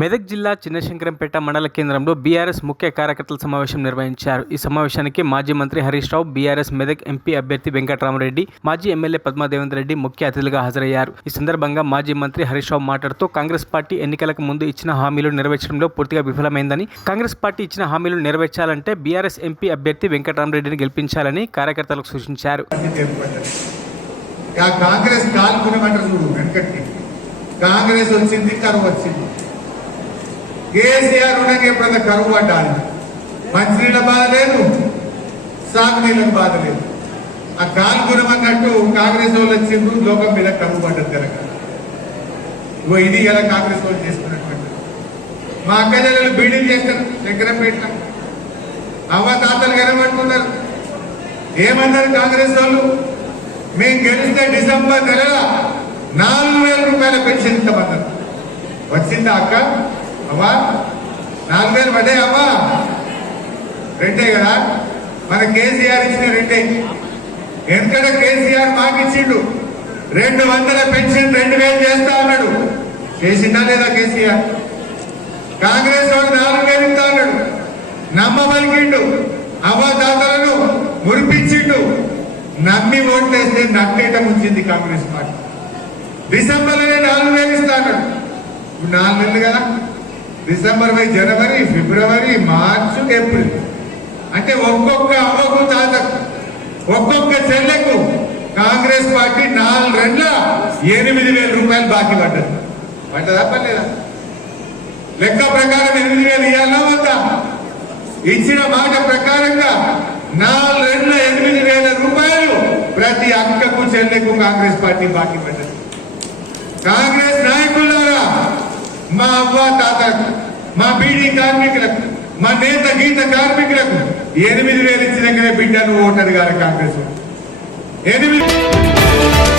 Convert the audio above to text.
మెదక్ జిల్లా చిన్నశంకరంపేట మండల కేంద్రంలో బీఆర్ఎస్ ముఖ్య కార్యకర్తల సమావేశం నిర్వహించారు. ఈ సమావేశానికి మాజీ మంత్రి హరీష్ రావు, బీఆర్ఎస్ మెదక్ ఎంపీ అభ్యర్థి వెంకటరామరెడ్డి, మాజీ ఎమ్మెల్యే పద్మాదేవేందర్ రెడ్డి ముఖ్య అతిథులుగా హాజరయ్యారు. ఈ సందర్భంగా మాజీ మంత్రి హరీష్ రావు మాట్లాడుతూ కాంగ్రెస్ పార్టీ ఎన్నికలకు ముందు ఇచ్చిన హామీలు నెరవేర్చడంలో పూర్తిగా విఫలమైందని, కాంగ్రెస్ పార్టీ ఇచ్చిన హామీలు నెరవేర్చాలంటే బీఆర్ఎస్ ఎంపీ అభ్యర్థి వెంకటరామరెడ్డిని గెలిపించాలని కార్యకర్తలకు సూచించారు. కాంగ్రెస్ వచ్చింది, కరువు వచ్చింది. కేసీఆర్ ఉండగా ఎప్పుడైనా కరువు పడ్డాలి, మంచినీళ్ళ బాధ లేదు, సాగునీళ్ళకి బాధ లేదు. ఆ కాల్పురం అన్నట్టు కాంగ్రెస్ వాళ్ళు వచ్చిండ్రు, లోకం మీద కరువు పడ్డది కనుక ఇది ఎలా కాంగ్రెస్ వాళ్ళు చేసుకున్నటువంటి. మా అక్క చెల్లెలు బిల్డింగ్ చేస్తారు శంకరంపేట, అవ్వ తాతలు కనబట్టుకున్నారు. ఏమన్నారు కాంగ్రెస్ వాళ్ళు? మేము గెలిస్తే డిసెంబర్ నెలలో 4,000 రూపాయల పెన్షన్ ఇస్తామన్నారు. వచ్చిందా అక్క? అవ్వా 4,000 పడ్డాయి అవ్వా? రెండే కదా మన కేసీఆర్ ఇచ్చిన రెండే. ఎందుకంటే కేసీఆర్ మాకిచ్చిండు 200 పెన్షన్ 2,000 చేస్తా అన్నాడు. చేసిందా లేదా కేసీఆర్? కాంగ్రెస్ వాడు 4,000 ఇస్తా అన్నాడు. నమ్మబలికిండు, అవ్వదాతలను మురిపించిండు. నమ్మి ఓట్లేస్తే నట్టేట ముంచింది కాంగ్రెస్ పార్టీ. డిసెంబర్లోనే 4,000 ఇస్తా అన్నాడు. ఇప్పుడు 4 నెలలు కదా, డిసెంబర్ పై జనవరి, ఫిబ్రవరి, మార్చి, ఏప్రిల్ అంటే ఒక్కొక్క అమ్మకు తాతకు, ఒక్కొక్క చెల్లెకు కాంగ్రెస్ పార్టీ 4 నెలల 8,000 రూపాయలు బాకీ పడ్డది. పడ్డదా పర్లేదా? లెక్క ప్రకారం 8,000 ఇవ్వాలా వద్దా? ఇచ్చిన మాట ప్రకారంగా 4 నెలల 8,000 రూపాయలు ప్రతి అక్కకు చెల్లెకు కాంగ్రెస్ పార్టీ బాకీ పడ్డది. కాంగ్రెస్ నాయకులారా, మా అవ్వ తాతలకు, మా బీడీ కార్మికులకు, మా నేత గీత కార్మికులకు 8,000 ఇచ్చినాకనే బిడ్డను ఓటర్ గారు కాంగ్రెస్ 8